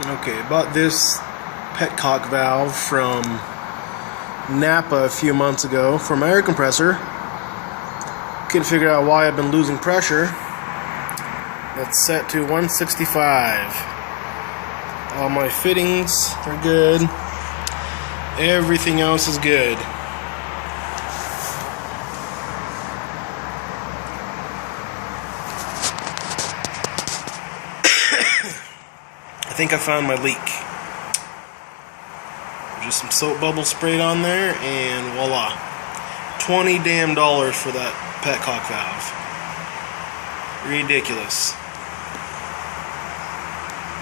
Okay, bought this petcock valve from Napa a few months ago for my air compressor. Couldn't figure out why I've been losing pressure. That's set to 165. All my fittings are good. Everything else is good. I think I found my leak. Just some soap bubbles sprayed on there, and voila. $20 damn for that petcock valve. Ridiculous.